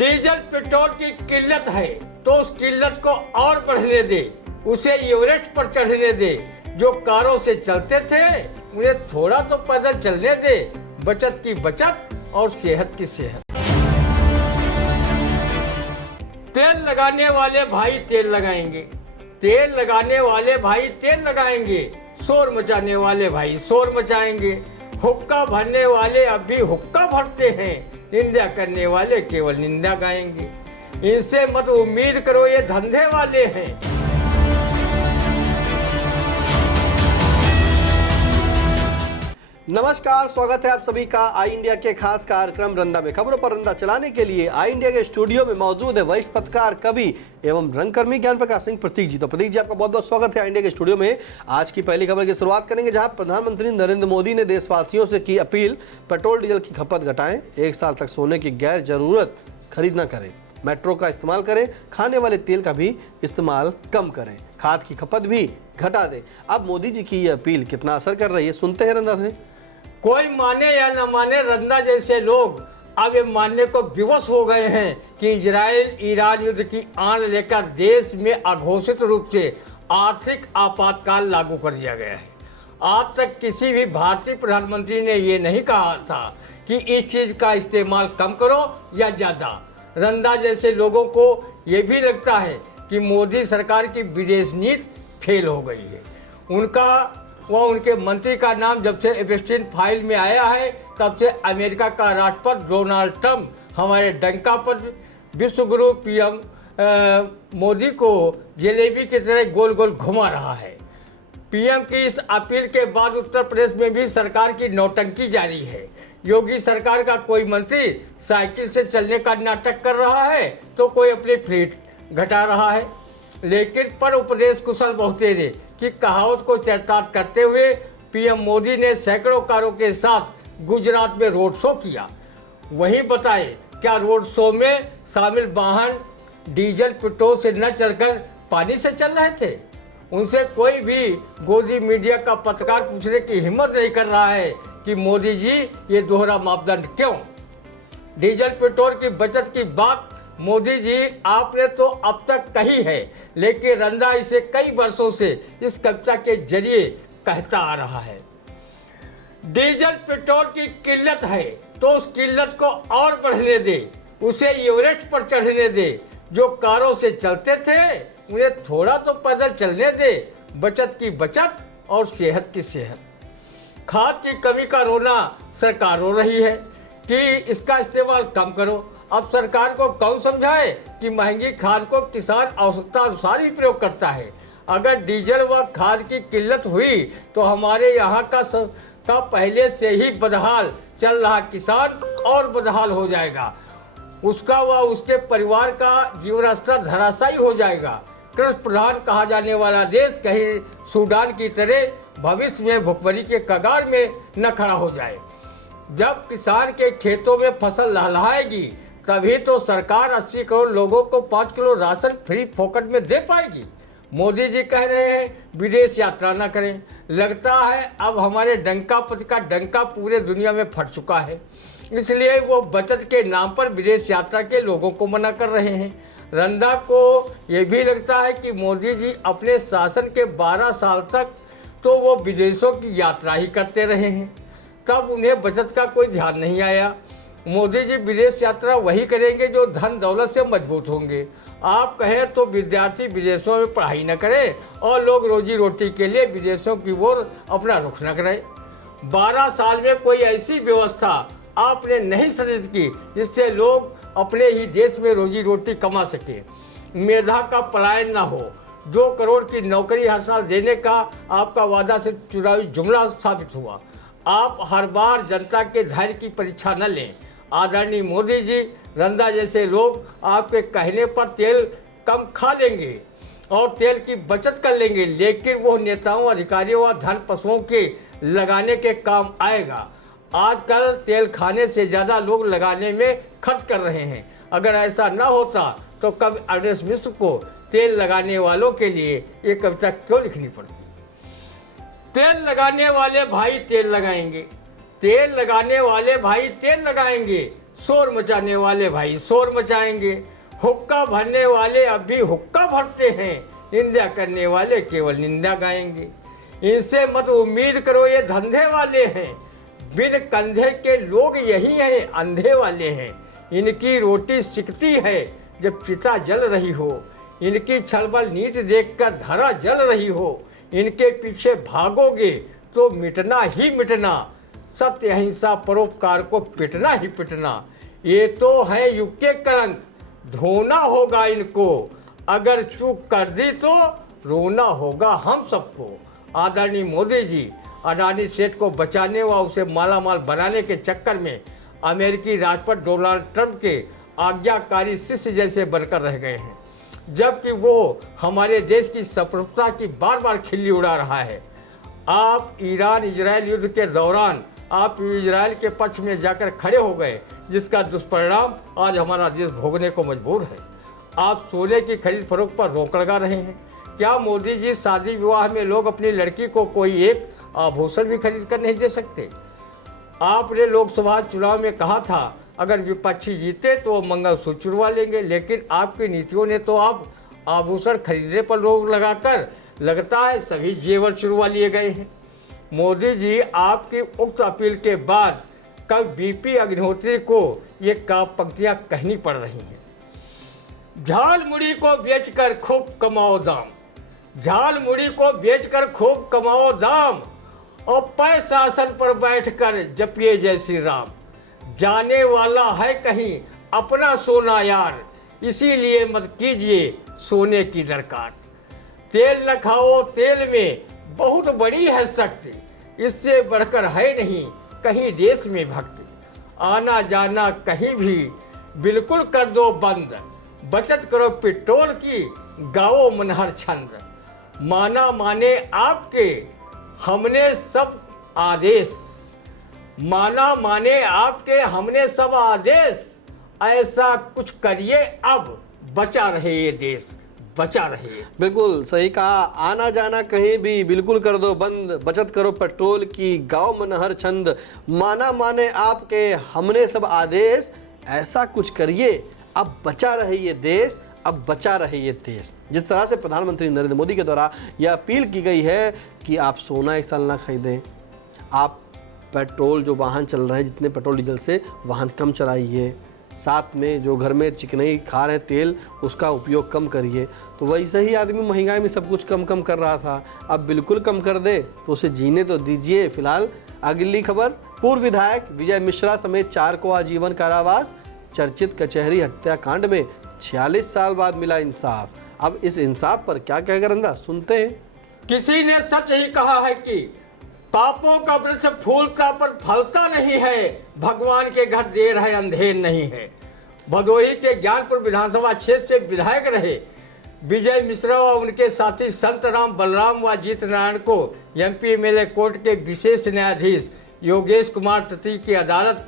Diesel petrol की किल्लत है तो उस किल्लत को और बढ़ने दे, उसे एवरेस्ट पर चढ़ने दे। जो कारों से चलते थे उन्हें थोड़ा तो पैदल चलने दे। बचत की बचत और सेहत की सेहत। तेल लगाने वाले भाई तेल लगाएंगे, तेल लगाने वाले भाई तेल लगाएंगे। शोर मचाने वाले भाई शोर मचाएंगे। हुक्का भरने वाले अब भी हुक्का भरते हैं। निंदा करने वाले केवल निंदा गाएंगे। इनसे मत उम्मीद करो, ये धंधे वाले हैं। नमस्कार, स्वागत है आप सभी का आई इंडिया के खास कार्यक्रम रंदा में। खबरों पर रंदा चलाने के लिए आई इंडिया के स्टूडियो में मौजूद है वरिष्ठ पत्रकार, कवि एवं रंगकर्मी ज्ञान प्रकाश सिंह प्रतीक जी। तो प्रतीक जी, आपका बहुत बहुत स्वागत है आई इंडिया के स्टूडियो में। आज की पहली खबर की शुरुआत करेंगे, जहां प्रधानमंत्री नरेंद्र मोदी ने देशवासियों से की अपील, पेट्रोल डीजल की खपत घटाएं, 1 साल तक सोने की गैर जरूरत खरीद न करें, मेट्रो का इस्तेमाल करें, खाने वाले तेल का भी इस्तेमाल कम करें, खाद की खपत भी घटा दें। अब मोदी जी की ये अपील कितना असर कर रही है, सुनते हैं रंदा से। कोई माने या न माने, रंदा जैसे लोग अब ये मानने को विवश हो गए हैं कि इजराइल ईरान युद्ध की आड़ लेकर देश में अघोषित रूप से आर्थिक आपातकाल लागू कर दिया गया है। आज तक किसी भी भारतीय प्रधानमंत्री ने ये नहीं कहा था कि इस चीज़ का इस्तेमाल कम करो या ज़्यादा। रंदा जैसे लोगों को ये भी लगता है कि मोदी सरकार की विदेश नीति फेल हो गई है। उनके मंत्री का नाम जब से एप्स्टीन फाइल में आया है, तब से अमेरिका का राष्ट्रपति डोनाल्ड ट्रंप हमारे डंका पर विश्वगुरु पीएम मोदी को जलेबी की तरह गोल गोल घुमा रहा है। पीएम की इस अपील के बाद उत्तर प्रदेश में भी सरकार की नौटंकी जारी है। योगी सरकार का कोई मंत्री साइकिल से चलने का नाटक कर रहा है तो कोई अपनी फ्लीट घटा रहा है। लेकिन पर उपदेश कुशल बहुतेरे की कहावत को चरितार्थ करते हुए पीएम मोदी ने सैकड़ों कारों के साथ गुजरात में रोड शो किया। वहीं बताए, क्या रोड शो में शामिल वाहन डीजल पेट्रोल से न चलकर पानी से चल रहे थे? उनसे कोई भी गोदी मीडिया का पत्रकार पूछने की हिम्मत नहीं कर रहा है कि मोदी जी ये दोहरा मापदंड क्यों? डीजल पेट्रोल की बचत की बात मोदी जी आपने तो अब तक कही है, लेकिन रंदा इसे कई वर्षों से इस कविता के जरिए कहता आ रहा है। डीजल पेट्रोल की किल्लत है तो उस किल्लत को और बढ़ने दे, उसे एवरेस्ट पर चढ़ने दे। जो कारों से चलते थे उन्हें थोड़ा तो पैदल चलने दे। बचत की बचत और सेहत की सेहत। खाद की कमी का रोना सरकार रो रही है कि इसका इस्तेमाल कम करो। अब सरकार को कौन समझाए कि महंगी खाद को किसान आवश्यकता अनुसार ही प्रयोग करता है। अगर डीजल व खाद की किल्लत हुई तो हमारे यहाँ का पहले से ही बदहाल चल रहा किसान और बदहाल हो जाएगा। उसका व उसके परिवार का जीवन स्तर धराशायी हो जाएगा। कृषि प्रधान कहा जाने वाला देश कहीं सूडान की तरह भविष्य में भुखमरी के कगार में न खड़ा हो जाए। जब किसान के खेतों में फसल लहलहाएगी तभी तो सरकार 80 करोड़ लोगों को 5 किलो राशन फ्री फोकट में दे पाएगी। मोदी जी कह रहे हैं विदेश यात्रा न करें। लगता है अब हमारे डंकापति का डंका पूरे दुनिया में फट चुका है, इसलिए वो बचत के नाम पर विदेश यात्रा के लोगों को मना कर रहे हैं। रंदा को ये भी लगता है कि मोदी जी अपने शासन के 12 साल तक तो वो विदेशों की यात्रा ही करते रहे हैं, तब उन्हें बचत का कोई ध्यान नहीं आया। मोदी जी विदेश यात्रा वही करेंगे जो धन दौलत से मजबूत होंगे। आप कहें तो विद्यार्थी विदेशों में पढ़ाई न करें और लोग रोजी रोटी के लिए विदेशों की ओर अपना रुख न करें। 12 साल में कोई ऐसी व्यवस्था आपने नहीं सृजित की जिससे लोग अपने ही देश में रोजी रोटी कमा सके, मेधा का पलायन न हो। 2 करोड़ की नौकरी हर साल देने का आपका वादा सिर्फ चुनावी जुमला साबित हुआ। आप हर बार जनता के धैर्य की परीक्षा न लें। आदरणीय मोदी जी, रंदा जैसे लोग आपके कहने पर तेल कम खा लेंगे और तेल की बचत कर लेंगे, लेकिन वो नेताओं, अधिकारियों व धन पशुओं के लगाने के काम आएगा। आजकल तेल खाने से ज़्यादा लोग लगाने में खर्च कर रहे हैं। अगर ऐसा न होता तो कब अरविंद मिश्र को तेल लगाने वालों के लिए ये कविता क्यों लिखनी पड़ती? तेल लगाने वाले भाई तेल लगाएंगे, तेल लगाने वाले भाई तेल लगाएंगे। शोर मचाने वाले भाई शोर मचाएंगे, हुक्का भरने वाले अब भी हुक्का भरते हैं, निंदा करने वाले केवल निंदा गाएंगे। इनसे मत उम्मीद करो, ये धंधे वाले हैं, बिन कंधे के लोग यही हैं, अंधे वाले हैं। इनकी रोटी सिकती है जब चिता जल रही हो, इनकी छलबल नीति देखकर धरा जल रही हो। इनके पीछे भागोगे तो मिटना ही मिटना, सत्य अहिंसा परोपकार को पिटना ही पिटना। ये तो है युग के कलंक, धोना होगा इनको, अगर चूक कर दी तो रोना होगा हम सबको। आदरणीय मोदी जी अडानी सेठ को बचाने व उसे मालामाल बनाने के चक्कर में अमेरिकी राष्ट्रपति डोनाल्ड ट्रंप के आज्ञाकारी शिष्य जैसे बनकर रह गए हैं, जबकि वो हमारे देश की सफलता की बार बार खिल्ली उड़ा रहा है। आप ईरान इजराइल युद्ध के दौरान आप इजराइल के पक्ष में जाकर खड़े हो गए, जिसका दुष्परिणाम आज हमारा देश भोगने को मजबूर है। आप सोने की खरीद फरोख्त पर रोक लगा रहे हैं। क्या मोदी जी शादी विवाह में लोग अपनी लड़की को कोई एक आभूषण भी खरीद कर नहीं दे सकते? आपने लोकसभा चुनाव में कहा था अगर विपक्षी जीते तो वो मंगलसूत्र चुरवा लेंगे, लेकिन आपकी नीतियों ने तो आप आभूषण खरीदने पर रोक लगाकर लगता है सभी जेवर चुरवा लिए गए हैं। मोदी जी आपकी उक्त अपील के बाद कल बीपी अग्निहोत्री को ये पंक्तियां कहनी पड़ रही हैं। झाल मुड़ी को बेचकर खूब कमाओ दाम, झाल मुड़ी को बेचकर खूब कमाओ दाम, और पैसा आसन पर बैठकर जपिए जय श्री राम। जाने वाला है कहीं अपना सोना यार, इसीलिए मत कीजिए सोने की दरकार। तेल न खाओ तेल में बहुत बड़ी है शक्ति, इससे बढ़कर है नहीं कहीं देश में भक्ति। आना जाना कहीं भी बिल्कुल कर दो बंद, बचत करो पेट्रोल की गाओ मनहर छंद। माना माने आपके हमने सब आदेश, माना माने आपके हमने सब आदेश, ऐसा कुछ करिए अब बचा रहे ये देश, बचा रहे। बिल्कुल सही कहा। आना जाना कहीं भी बिल्कुल कर दो बंद, बचत करो पेट्रोल की गाओ मनहर छंद। माना माने आपके हमने सब आदेश, ऐसा कुछ करिए अब बचा रहे ये देश, अब बचा रहे ये देश। जिस तरह से प्रधानमंत्री नरेंद्र मोदी के द्वारा यह अपील की गई है कि आप सोना एक साल ना खरीदें, आप पेट्रोल जो वाहन चल रहे हैं जितने पेट्रोल डीजल से वाहन कम चलाइए, साथ में जो घर में चिकनाई खा रहे तेल उसका उपयोग कम करिए। तो वैसे ही आदमी महंगाई में सब कुछ कम कम कर रहा था, अब बिल्कुल कम कर दे तो उसे जीने तो दीजिए। फिलहाल अगली खबर, पूर्व विधायक विजय मिश्रा समेत 4 को आजीवन कारावास। चर्चित कचहरी हत्याकांड में 46 साल बाद मिला इंसाफ। अब इस इंसाफ पर क्या कहेगा रंदा, सुनते हैं। किसी ने सच ही कहा है कि पापों का वृक्ष फूलता पर फलता नहीं है, भगवान के घर देर है अंधेर नहीं है। भदोही के ज्ञानपुर विधानसभा क्षेत्र से विधायक रहे विजय मिश्रा व उनके साथी संत राम बलराम व जीत नारायण को एमपी एमएलए कोर्ट के विशेष न्यायाधीश योगेश कुमार तृतीय की अदालत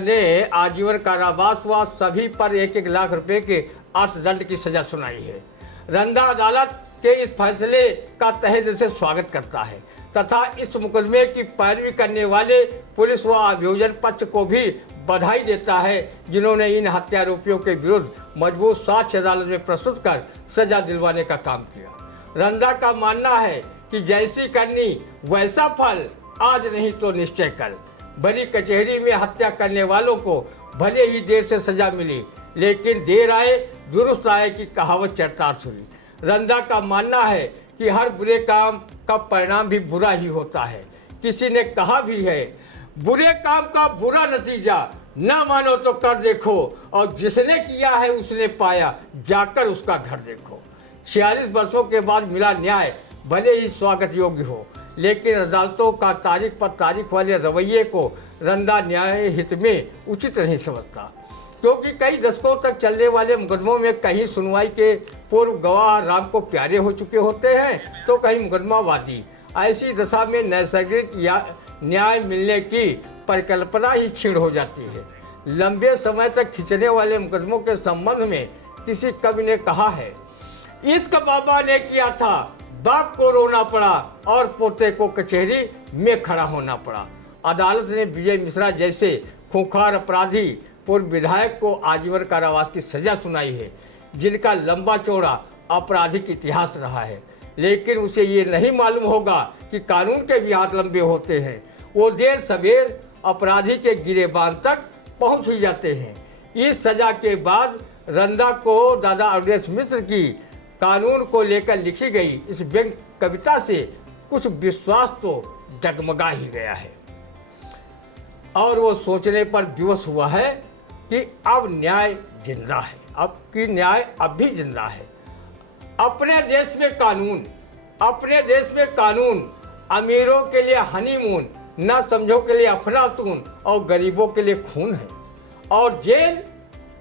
ने आजीवन कारावास व सभी पर 1-1 लाख रुपए के अर्थदंड की सजा सुनाई है। रंदा अदालत के इस फैसले का तहे दिल से स्वागत करता है तथा इस मुकदमे की पैरवी करने वाले पुलिस व अभियोजन पक्ष को भी बधाई देता है, जिन्होंने इन हत्यारोपियों के विरुद्ध मजबूत साक्ष्य अदालत में प्रस्तुत कर सजा दिलवाने का काम किया। रंदा का मानना है कि जैसी करनी वैसा फल, आज नहीं तो निश्चय कल। बड़ी कचहरी में हत्या करने वालों को भले ही देर से सजा मिली, लेकिन देर आए दुरुस्त आए की कहावत चरितार्थ हुई। रंदा का मानना है कि हर बुरे काम का परिणाम भी बुरा ही होता है। किसी ने कहा भी है, बुरे काम का बुरा नतीजा न मानो तो कर देखो, और जिसने किया है उसने पाया, जाकर उसका घर देखो। 46 वर्षों के बाद मिला न्याय भले ही स्वागत योग्य हो, लेकिन अदालतों का तारीख पर तारीख वाले रवैये को रंदा न्याय हित में उचित नहीं समझता, क्योंकि कई दशकों तक चलने वाले मुकदमों में कहीं सुनवाई के पूर्व गवाह राम को प्यारे हो चुके होते हैं तो कहीं मुकदमा वादी। ऐसी दशा में नैसर्गिक न्याय मिलने की परिकल्पना ही क्षीण हो जाती है। लंबे समय तक खिंचने वाले मुकदमों के संबंध में किसी कवि ने कहा है, इश्क बाबा ने किया था, बाप को रोना पड़ा और पोते को कचहरी में खड़ा होना पड़ा। अदालत ने विजय मिश्रा जैसे खूंखार अपराधी पूर्व विधायक को आजीवन कारावास की सजा सुनाई है, जिनका लंबा चौड़ा आपराधिक इतिहास रहा है। लेकिन उसे ये नहीं मालूम होगा कि कानून के भी हाथ लंबे होते हैं। वो देर सवेर अपराधी के गिरेबान तक पहुंच ही जाते हैं। इस सजा के बाद रंदा को दादा अवधेश मिश्र की कानून को लेकर लिखी गई इस व्यंग्य कविता से कुछ विश्वास तो डगमगा ही गया है और वो सोचने पर विवश हुआ है कि अब न्याय जिंदा है, अब की न्याय अब भी जिंदा है। अपने देश में कानून अमीरों के लिए हनीमून, ना समझो के लिए अफलातून और गरीबों के लिए खून है। और जेल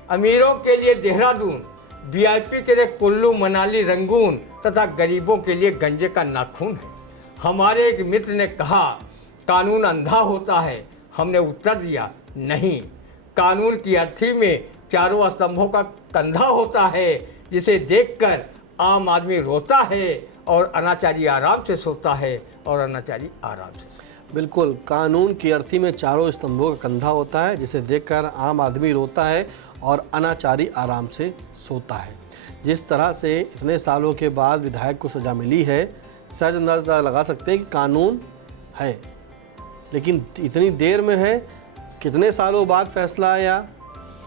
अमीरों के लिए देहरादून, वीआईपी के लिए कुल्लू मनाली रंगून तथा गरीबों के लिए गंजे का नाखून है। हमारे एक मित्र ने कहा कानून अंधा होता है। हमने उत्तर दिया नहीं, कानून की अर्थी में चारों स्तंभों का कंधा होता है, जिसे देखकर आम आदमी रोता है और अनाचारी आराम से सोता है और अनाचारी आराम से। बिल्कुल, कानून की अर्थी में चारों स्तंभों का कंधा होता है, जिसे देखकर आम आदमी रोता है और अनाचारी आराम से सोता है। जिस तरह से इतने सालों के बाद विधायक को सज़ा मिली है, शायद अंदाज़ा लगा सकते हैं कि कानून है, लेकिन इतनी देर में है, कितने सालों बाद फैसला आया,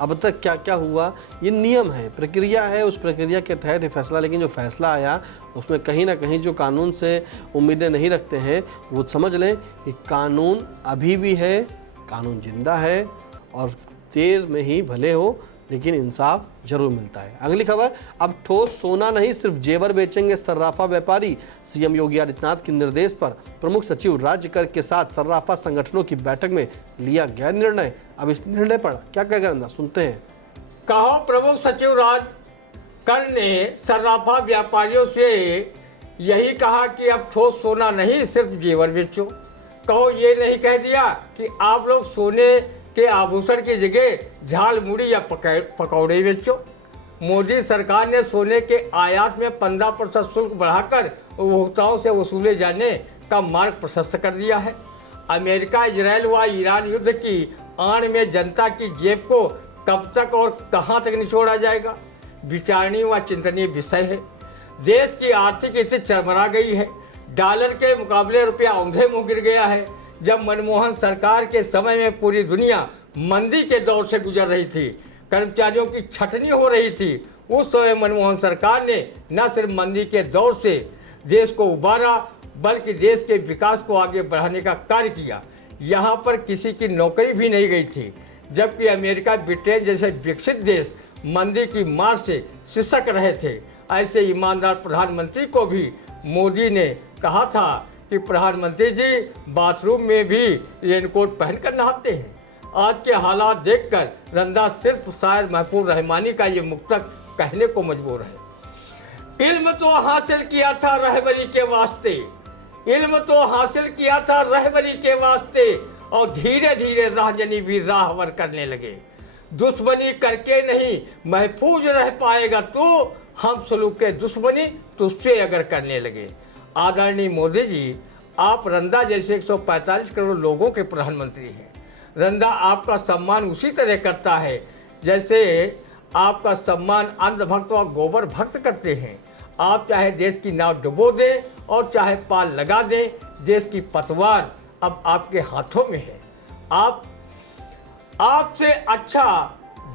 अब तक क्या क्या हुआ, ये नियम है, प्रक्रिया है, उस प्रक्रिया के तहत ये फैसला। लेकिन जो फैसला आया उसमें कहीं ना कहीं जो कानून से उम्मीदें नहीं रखते हैं वो समझ लें कि कानून अभी भी है, कानून जिंदा है और देर में ही भले हो लेकिन इंसाफ जरूर मिलता है। अगली खबर, अब ठोस सोना नहीं सिर्फ जेवर बेचेंगे सर्राफा व्यापारी। सीएम योगी आदित्यनाथ के निर्देश पर प्रमुख सचिव राज्य कर के साथ सर्राफा संगठनों की बैठक में लिया गया निर्णय। अब इस निर्णय पर क्या कहेगा रंदा, सुनते हैं। कहो प्रमुख सचिव राज कर ने सर्राफा व्यापारियों से यही कहा कि अब ठोस सोना नहीं सिर्फ जेवर बेचो। कहो ये नहीं कह दिया कि आप लोग सोने के आभूषण की जगह झाल मुड़ी या पकौड़े बेचो। मोदी सरकार ने सोने के आयात में 15% शुल्क बढ़ाकर उपभोक्ताओं से वसूले जाने का मार्ग प्रशस्त कर दिया है। अमेरिका, इजराइल व ईरान युद्ध की आड़ में जनता की जेब को कब तक और कहां तक निचोड़ा जाएगा, विचारणीय व चिंतनीय विषय है। देश की आर्थिक स्थिति चरमरा गई है। डॉलर के मुकाबले रुपया औंधे मुंह गिर गया है। जब मनमोहन सरकार के समय में पूरी दुनिया मंदी के दौर से गुजर रही थी, कर्मचारियों की छटनी हो रही थी, उस समय मनमोहन सरकार ने न सिर्फ मंदी के दौर से देश को उबारा बल्कि देश के विकास को आगे बढ़ाने का कार्य किया। यहाँ पर किसी की नौकरी भी नहीं गई थी, जबकि अमेरिका, ब्रिटेन जैसे विकसित देश मंदी की मार से सिसक रहे थे। ऐसे ईमानदार प्रधानमंत्री को भी मोदी ने कहा था कि प्रधानमंत्री जी बाथरूम में भी रेनकोट पहनकर नहाते हैं। आज के हालात देखकर रंदा सिर्फ शायर महफूज रहमानी का ये मुक्तक कहने को मजबूर है। इल्म तो हासिल किया था रहबरी के वास्ते, इल्म तो हासिल किया था रहबरी के वास्ते, और धीरे धीरे राहजनी भी राहवर करने लगे। दुश्मनी करके नहीं महफूज रह पाएगा तो, हम सलूक के दुश्मनी तुझसे अगर करने लगे। आदरणीय मोदी जी, आप रंदा जैसे 145 करोड़ लोगों के प्रधानमंत्री हैं। रंदा आपका सम्मान उसी तरह करता है जैसे आपका सम्मान अंधभक्त और गोबर भक्त करते हैं। आप चाहे देश की नाव डुबो दें और चाहे पाल लगा दें, देश की पतवार अब आपके हाथों में है। आपसे अच्छा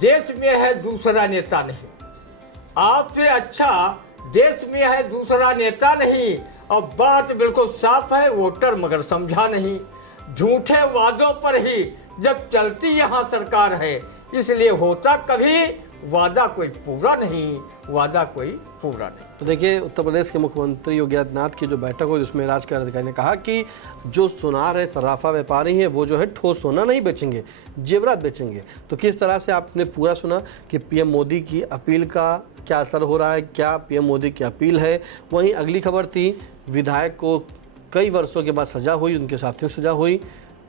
देश में है दूसरा नेता नहीं, आपसे अच्छा देश में है दूसरा नेता नहीं। और बात बिल्कुल साफ है, वोटर मगर समझा नहीं। झूठे वादों पर ही जब चलती यहाँ सरकार है, इसलिए होता कभी वादा कोई पूरा नहीं, वादा कोई पूरा नहीं। तो देखिए, उत्तर प्रदेश के मुख्यमंत्री योगी आदित्यनाथ की जो बैठक हुई उसमें राज्य अधिकारी ने कहा कि जो सुनार है, सर्राफा व्यापारी हैं, वो जो है ठोस सोना नहीं बेचेंगे, जेवरात बेचेंगे। तो किस तरह से आपने पूरा सुना कि पीएम मोदी की अपील का क्या असर हो रहा है, क्या पीएम मोदी की अपील है। वहीं अगली खबर थी, विधायक को कई वर्षों के बाद सजा हुई, उनके साथियों को सजा हुई।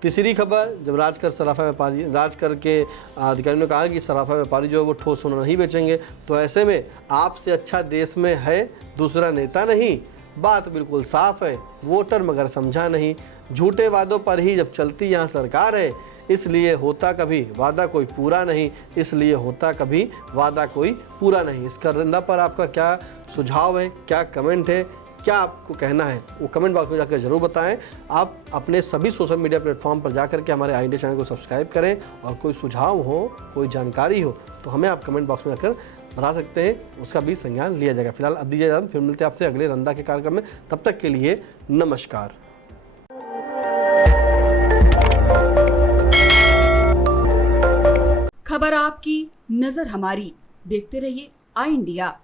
तीसरी खबर, जब राजकर सराफा व्यापारी, राजकर के अधिकारियों ने कहा कि सराफा व्यापारी जो है वो ठोस सोना नहीं बेचेंगे, तो ऐसे में आपसे अच्छा देश में है दूसरा नेता नहीं। बात बिल्कुल साफ है, वोटर मगर समझा नहीं। झूठे वादों पर ही जब चलती यहाँ सरकार है, इसलिए होता कभी वादा कोई पूरा नहीं, इसलिए होता कभी वादा कोई पूरा नहीं। इस रंदा पर आपका क्या सुझाव है, क्या कमेंट है, क्या आपको कहना है, वो कमेंट बॉक्स में जाकर जरूर बताएं। आप अपने सभी सोशल मीडिया प्लेटफॉर्म पर जाकर के हमारे आई इंडिया चैनल को सब्सक्राइब करें, और कोई सुझाव हो, कोई जानकारी हो तो हमें आप कमेंट बॉक्स में जाकर बता सकते हैं, उसका भी संज्ञान लिया जाएगा। फिलहाल अब दीजिए इजाज़त, फिर मिलते हैं आपसे अगले रंदा के कार्यक्रम में। तब तक के लिए नमस्कार। खबर आपकी, नजर हमारी। देखते रहिए आई इंडिया।